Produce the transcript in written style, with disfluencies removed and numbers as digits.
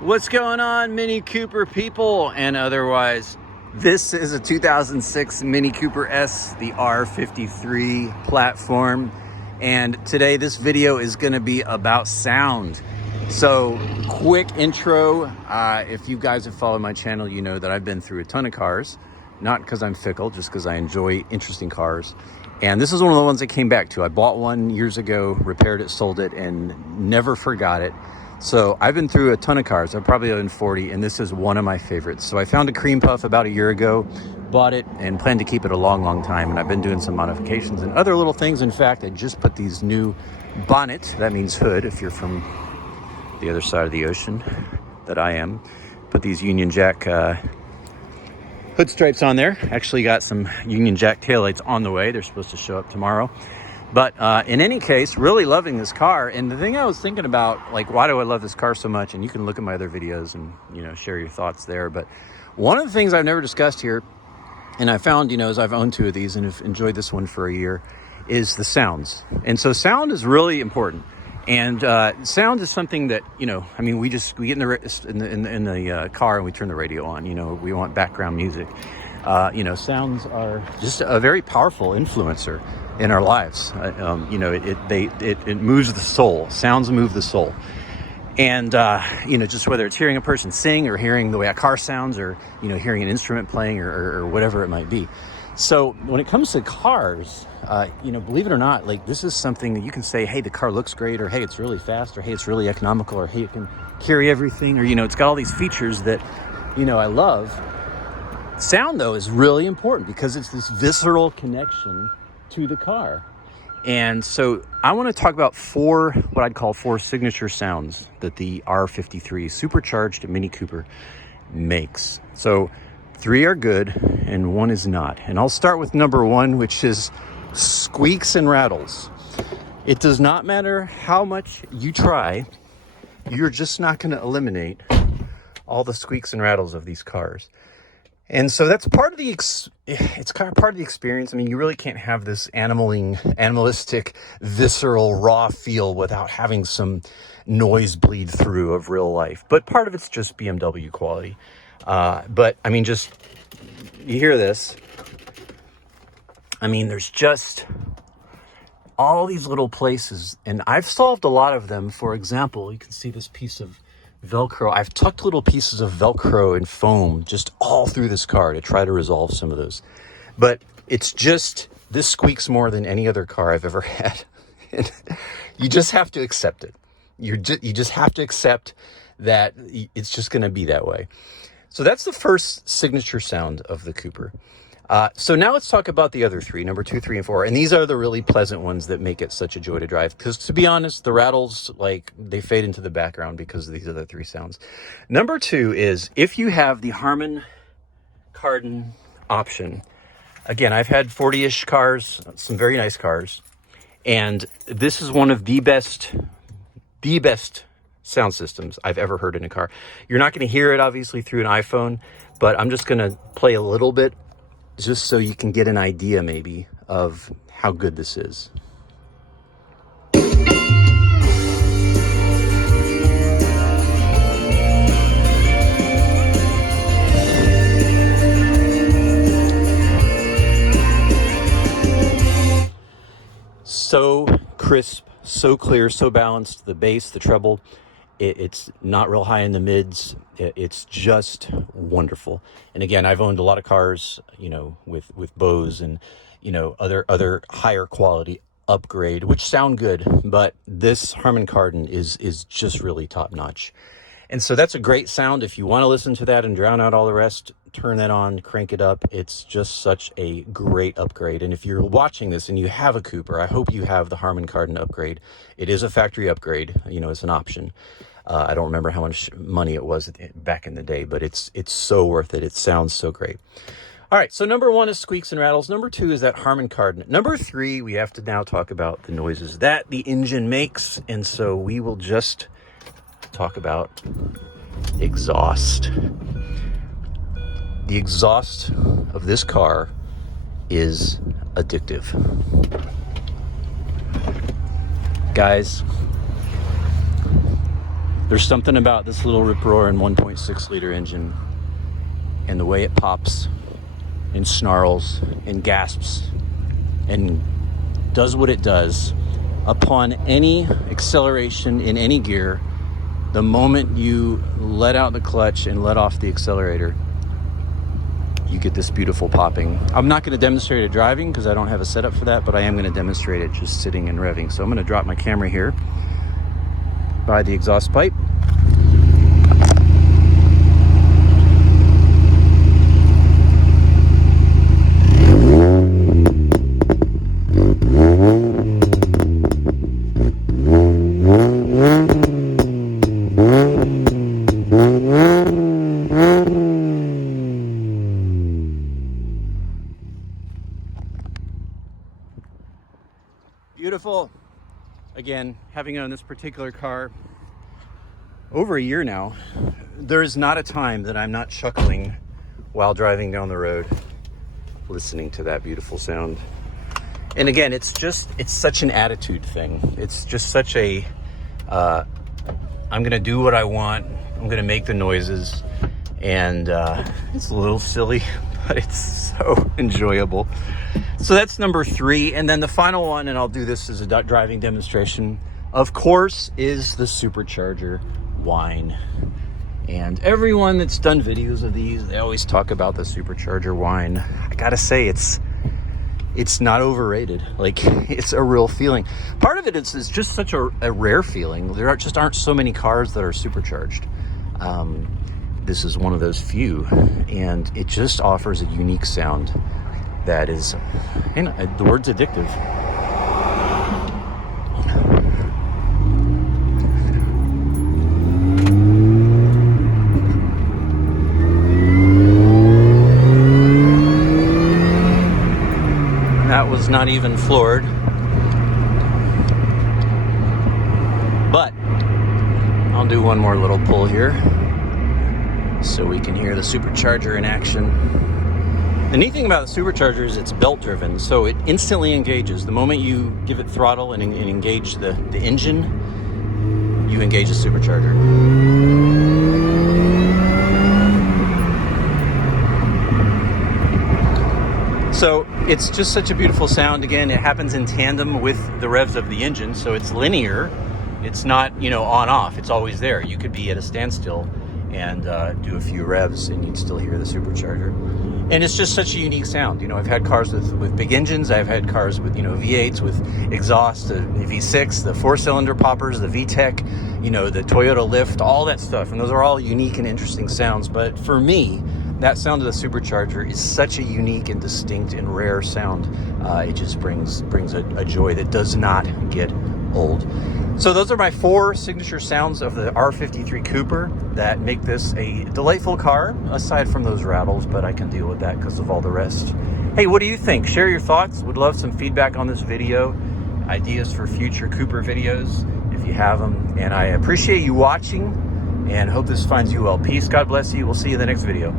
What's going on, Mini Cooper people and otherwise? This is a 2006 Mini Cooper S, the R53 platform. And today this video is going to be about sound. So quick intro. If you guys have followed my channel, you know that I've been through a ton of cars. Not because I'm fickle, just because I enjoy interesting cars. And this is one of the ones I came back to. I bought one years ago, repaired it, sold it, and never forgot it. So I've been through a ton of cars. I've probably owned 40, and this is one of my favorites. So I found a cream puff about a year ago, bought it, and planned to keep it a long, long time. And I've been doing some modifications and other little things. In fact, I just put these new bonnet, that means hood, if you're from the other side of the ocean, that I am. Put these Union Jack hood stripes on there. Actually got some Union Jack taillights on the way. They're supposed to show up tomorrow. But in any case, really loving this car. And the thing I was thinking about, like, why do I love this car so much? And you can look at my other videos and, you know, share your thoughts there. But one of the things I've never discussed here, and I found, you know, as I've owned two of these and have enjoyed this one for a year, is the sounds. And so sound is really important. And sound is something that, you know, I mean, we get in the car and we turn the radio on. You know, we want background music. You know, sounds are just a very powerful influencer in our lives. You know, it moves the soul. Sounds move the soul. And, you know, just whether it's hearing a person sing or hearing the way a car sounds or, you know, hearing an instrument playing or whatever it might be. So when it comes to cars, you know, believe it or not, like, this is something that you can say, hey, the car looks great, or hey, it's really fast, or hey, it's really economical, or hey, it can carry everything, or, you know, it's got all these features that, you know, I love. Sound, though, is really important because it's this visceral connection to the car. And so I want to talk about what I'd call four signature sounds that the R53 Supercharged Mini Cooper makes. So 3 are good and 1 is not. And I'll start with number 1, which is squeaks and rattles. It does not matter how much you try, you're just not going to eliminate all the squeaks and rattles of these cars. And so that's part of it's kind of part of the experience. I mean, you really can't have this animalistic, visceral, raw feel without having some noise bleed through of real life. But part of it's just BMW quality. But I mean, just, you hear this. I mean, there's just all these little places, and I've solved a lot of them. For example, you can see this piece of Velcro. I've tucked little pieces of Velcro and foam just all through this car to try to resolve some of those. But it's just, this squeaks more than any other car I've ever had. And you just have to accept it. You just have to accept that it's just going to be that way. So that's the first signature sound of the Cooper. So now let's talk about the other 3, number 2, 3, and 4. And these are the really pleasant ones that make it such a joy to drive. Because to be honest, the rattles, like, they fade into the background because these are the 3 sounds. Number 2 is if you have the Harmon Kardon option. Again, I've had 40-ish cars, some very nice cars. And this is one of the best sound systems I've ever heard in a car. You're not going to hear it, obviously, through an iPhone. But I'm just going to play a little bit, just so you can get an idea maybe of how good this is. So crisp, so clear, so balanced. The bass, the treble, it's not real high in the mids. It's just wonderful. And again, I've owned a lot of cars, you know, with Bose and, you know, other higher quality upgrade, which sound good, but this Harmon Kardon is just really top notch. And so that's a great sound. If you want to listen to that and drown out all the rest, turn that on, crank it up. It's just such a great upgrade. And if you're watching this and you have a Cooper, I hope you have the Harmon Kardon upgrade. It is a factory upgrade, you know, it's an option. I don't remember how much money it was back in the day, but it's so worth it. It sounds so great. All right, so number 1 is squeaks and rattles. Number 2 is that Harmon Kardon. Number 3, we have to now talk about the noises that the engine makes. And so we will just talk about exhaust. The exhaust of this car is addictive. Guys, There's something about this little rip-roaring 1.6 liter engine and the way it pops and snarls and gasps and does what it does upon any acceleration in any gear. The moment you let out the clutch and let off the accelerator, you get this beautiful popping. I'm not going to demonstrate it driving because I don't have a setup for that, but I am going to demonstrate it just sitting and revving. So I'm going to drop my camera here by the exhaust pipe. Beautiful. Again, having owned this particular car over a year now, there is not a time that I'm not chuckling while driving down the road, listening to that beautiful sound. And again, it's such an attitude thing. It's just such a, I'm gonna do what I want. I'm gonna make the noises. And it's a little silly, but it's so enjoyable. So that's number 3. And then the final one, and I'll do this as a driving demonstration, of course, is the Supercharger whine. And everyone that's done videos of these, they always talk about the Supercharger whine. I gotta say, it's not overrated. Like, it's a real feeling. Part of it is just such a rare feeling. There aren't so many cars that are supercharged. This is one of those few, and it just offers a unique sound that is, you know, the word's addictive. That was not even floored, but I'll do one more little pull here so we can hear the Supercharger in action. The neat thing about the Supercharger is it's belt driven, so it instantly engages. The moment you give it throttle and engage the engine, you engage the Supercharger. So it's just such a beautiful sound. Again, it happens in tandem with the revs of the engine, so it's linear. It's not, you know, on off. It's always there. You could be at a standstill and do a few revs and you'd still hear the Supercharger. And it's just such a unique sound. You know, I've had cars with big engines. I've had cars with, you know, V8s with exhaust, the V6, the 4-cylinder poppers, the VTEC, you know, the Toyota Lift, all that stuff. And those are all unique and interesting sounds. But for me, that sound of the Supercharger is such a unique and distinct and rare sound. It just brings a joy that does not get old. So those are my 4 signature sounds of the R53 Cooper that make this a delightful car, aside from those rattles, but I can deal with that because of all the rest. Hey, what do you think? Share your thoughts. Would love some feedback on this video, ideas for future Cooper videos if you have them. And I appreciate you watching and hope this finds you well. Peace, God bless you. We'll see you in the next video.